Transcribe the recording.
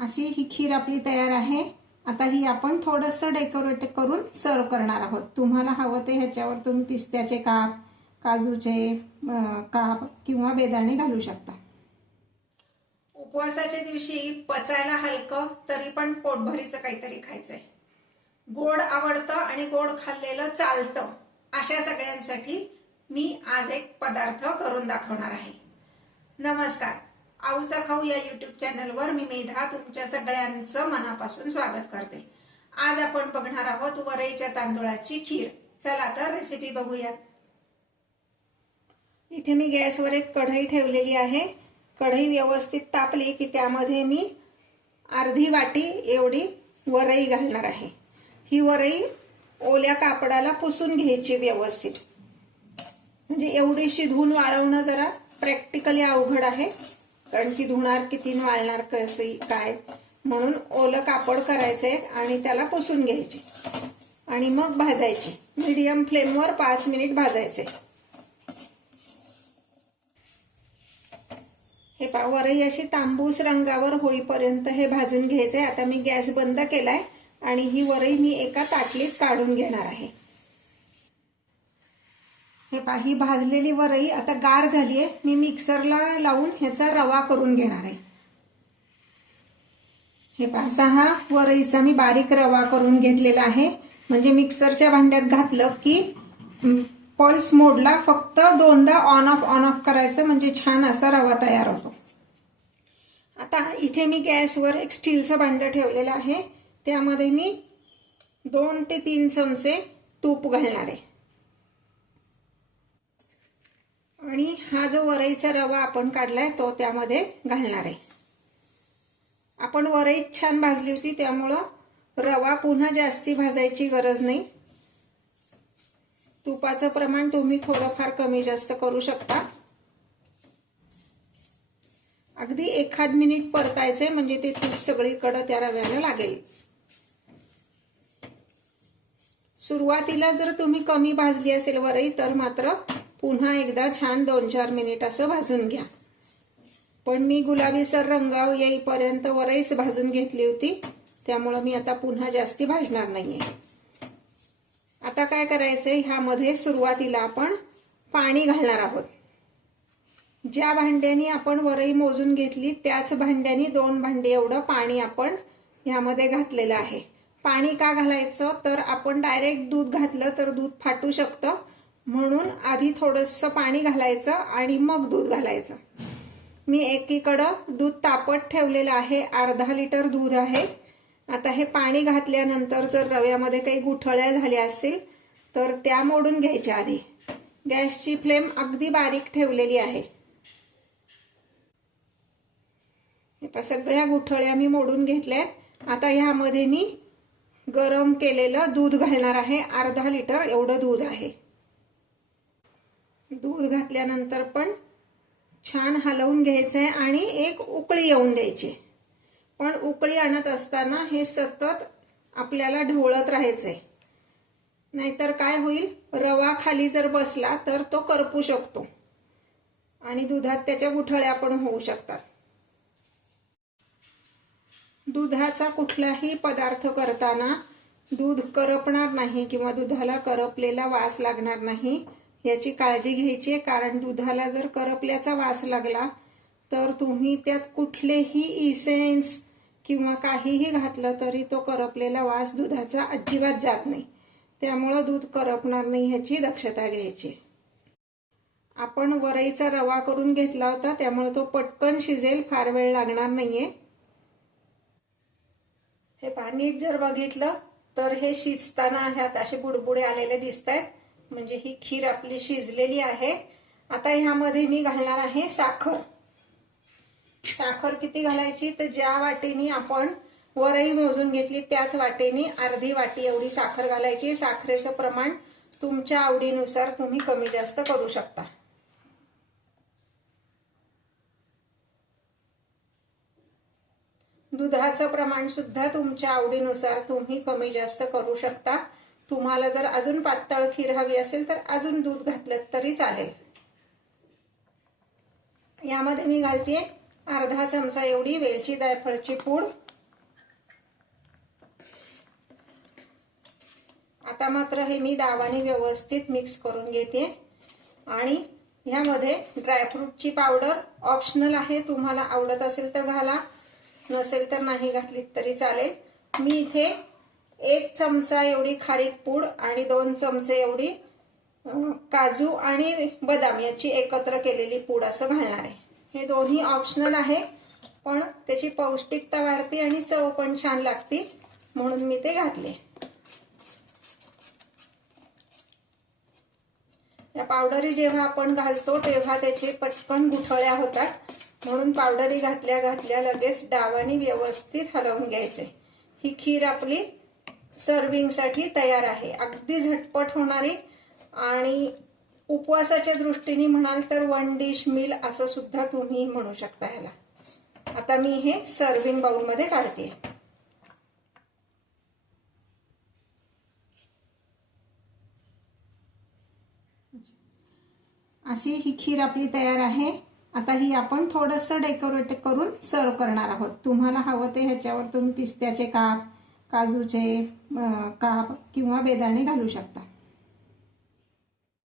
अशी ही खीर आपली तयार आहे। आता ही आपण थोडंसं डेकोरेट करून सर्व करणार आहोत। तुम्हाला हवं ते ह्याच्यावर तुम्ही पिस्त्याचे काप, काजूचे काप किंवा बेदाणे घालू शकता। उपवासाच्या दिवशी पचायला हलकं तरी पण पोटभरीचं काहीतरी खायचंय। गोड आवडतं आणि गोड खाल्लेलं चालतं अशा सगळ्यांसाठी मी आज एक पदार्थ करून दाखवणार आहे। नमस्कार, आऊचा खाऊ या यूट्यूब चॅनलवर मी मेधा तुमच्या सगळ्यांचं मनापासून स्वागत करते। आज आपण बघणार आहोत वरईच्या तांदूळाची खीर। चला तर रेसिपी बघूया। इथे मी गॅसवर एक कढई ठेवलेली आहे। कढई व्यवस्थित तापली की त्यामध्ये मी अर्धी वाटी एवढी वरई घालणार आहे। ही वरई ओल्या कापडाला पुसून घ्यायची व्यवस्थित, म्हणजे एवढीशी धुवून वाळवणं जरा प्रॅक्टिकली अवघड आहे, कारण ती धुणार किती वाळणार कशी काय, म्हणून ओलं कापड करायचंय आणि त्याला पुसून घ्यायची आणि मग भाजायची। मीडियम फ्लेमवर 5 मिनिट भाजायचे। हे पहा, वरई अशी तांबूस रंगावर होईपर्यंत हे भाजून घ्यायचंय। आता मी गॅस बंद केलाय आणि ही वरई मी एका ताटलीत काढून घेणार आहे। हे पहा, ही भाजलेली वरई आता गार झालीये। मी मिक्सरला लावून ह्याचा रवा करून घेणार आहे। हे पहा, असा हा वरईचा मी बारीक रवा करून घेतलेला आहे। म्हणजे मिक्सरच्या भांड्यात घातलं की पल्स मोडला फक्त 2दा ऑन ऑफ करायचं, म्हणजे छान असा रवा तयार होतो। आता इथे मी गॅसवर एक स्टीलचं भांड ठेवलेलं आहे। त्यामध्ये मी 2 ते 3 चमचे तूप घालणार आहे आणि हा जो वरईचा रवा आपण काढलाय तो त्यामध्ये घालणार आहे। आपण वरई छान भाजली होती त्यामुळं रवा पुन्हा जास्ती भाजायची गरज नाही। तुपाचं प्रमाण तुम्ही थोडंफार कमी जास्त करू शकता। अगदी 1 मिनिट परतायचे, म्हणजे ते तूप सगळीकडे त्या रव्याला लागेल। सुरुवातीला जर तुम्ही कमी भाजली असेल वरई तर मात्र पुन्हा एकदा छान 2-4 मिनिट असं भाजून घ्या। पण मी गुलाबीसर रंग येईपर्यंत वरईच भाजून घेतली होती, त्यामुळे मी आता पुन्हा जास्ती भाजणार नाहीये। आता काय करायचंय, ह्यामध्ये सुरुवातीला आपण पाणी घालणार आहोत। ज्या भांड्याने आपण वरई मोजून घेतली त्याच भांड्याने 2 भांडे एवढं पाणी आपण ह्यामध्ये घातलेलं आहे। पाणी का घालायचं, तर आपण डायरेक्ट दूध घातलं तर दूध फाटू शकतं, म्हणून आधी थोडंसं पाणी घालायचं आणि मग दूध घालायचं। मी एकीकडं दूध तापत ठेवलेलं आहे, अर्धा लिटर दूध आहे। आता हे पाणी घातल्यानंतर जर रव्यामध्ये काही गुठळ्या झाल्या असतील तर त्या मोडून घ्यायच्या। आधी गॅसची फ्लेम अगदी बारीक ठेवलेली आहे। सगळ्या गुठळ्या मी मोडून घेतल्या। आता ह्यामध्ये मी गरम केलेलं दूध घालणार आहे। अर्धा लिटर एवढं दूध आहे। दूध घातल्यानंतर पण छान हलवून घ्यायचंय आणि एक उकळी येऊन द्यायची। पण उकळी आणत असताना हे सतत आपल्याला ढवळत राहायचंय, नाहीतर काय होईल, रवा खाली जर बसला तर तो करपू शकतो आणि दुधात त्याच्या गुठळ्या पण होऊ शकतात। दुधाचा कुठलाही पदार्थ करताना दूध करपणार नाही किंवा दुधाला करपलेला वास लागणार नाही याची काळजी घ्यायची, कारण दुधाला जर करपल्याचा वास लागला तर तुम्ही त्यात कुठलेही इसेन्स किंवा काहीही घातलं तरी तो करपलेला वास दुधाचा अजिबात जात नाही। त्यामुळे दूध करपणार नाही ह्याची दक्षता घ्यायची। आपण वरईचा रवा करून घेतला होता त्यामुळे तो पटकन शिजेल, फार वेळ लागणार नाहीये। हे पाणी जर बघितलं तर हे शिजताना ह्यात असे बुडबुडे आलेले दिसतायत, म्हणजे ही खीर आपली शिजलेली आहे। आता ह्यामध्ये मी घालणार आहे साखर। साखर किती घालायची, तर ज्या वाटीने आपण वरई मोजून घेतली त्याच वाटीने अर्धी वाटी एवढी साखर घालायची। साखरेचं प्रमाण तुमच्या आवडीनुसार तुम्ही कमी जास्त करू शकता। दुधाचं प्रमाण सुद्धा तुमच्या आवडीनुसार तुम्ही कमी जास्त करू शकता। तुम्हाला जर अजून पातळ खीर हवी असेल तर अजून दूध घातलं तरी चालेल। यामध्ये मी घालते अर्धा चमचा एवढी वेलची जायफळची पूड आता मात्र हे मी डावाने व्यवस्थित मिक्स करून घेते आणि ह्यामध्ये ड्रायफ्रूटची पावडर ऑप्शनल आहे, तुम्हाला आवडत असेल तर घाला, नसेल तर नाही घातली तरी चालेल. मी इथे 1 चमचा एवढी खारीक पूड आणि 2 चमचे एवढी काजू आणि बदाम याची एकत्र केलेली पूड असं घालणार आहे. हे दोन्ही ऑप्शनल आहे, पण त्याची पौष्टिकता वाढते आणि चव पण छान लागते म्हणून मी ते घातले. या पावडरी जेव्हा आपण घालतो तेव्हा त्याचे पटकन गुठळ्या होतात, म्हणून पावडरी घातल्या घातल्या लगेच डावाने व्यवस्थित हलवून घ्यायचे. ही खीर आपली सर्विंगसाठी तयार आहे. अगदी झटपट होणारी आणि उपवासाच्या दृष्टीने म्हणाल तर 1 डिश मील असं सुद्धा तुम्ही म्हणू शकता ह्याला. आता मी हे सर्विंग बाउलमध्ये काढते. अशी ही खीर आपली तयार आहे. आता ही आपण थोडंसं डेकोरेट करून सर्व करणार आहोत. तुम्हाला हवं ते ह्याच्यावर तुम्ही पिस्त्याचे काप, काजूचे काप किंवा बेदाणे घालू शकता.